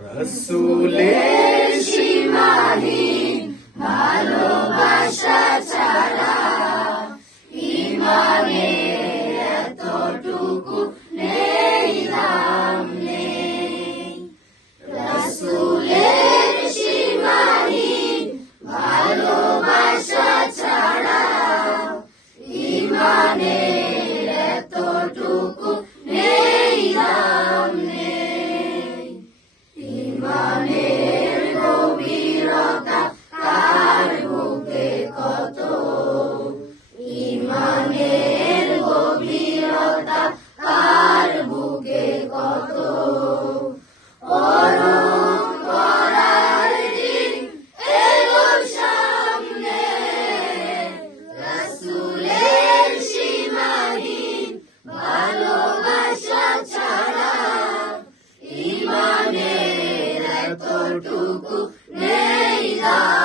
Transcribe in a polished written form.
রাসূলের সীমাহীন ভালোবাসা ছাড়া ইমানের এতটুকু নেই দাম নেই। রাসূলের সীমাহীন ভালোবাসা ছাড়া ইমানের এতটুকু নেই দাম নেই। ইমানের গভীরতা কার বুকে কত, ইমানের গভীরতা কার বুকে কত, পরখ করার দিন এলো সামনে। রাসূলের সীমাহীন ভালোবাসা ছাড়া ইমানের এতটুকু নেই দাম।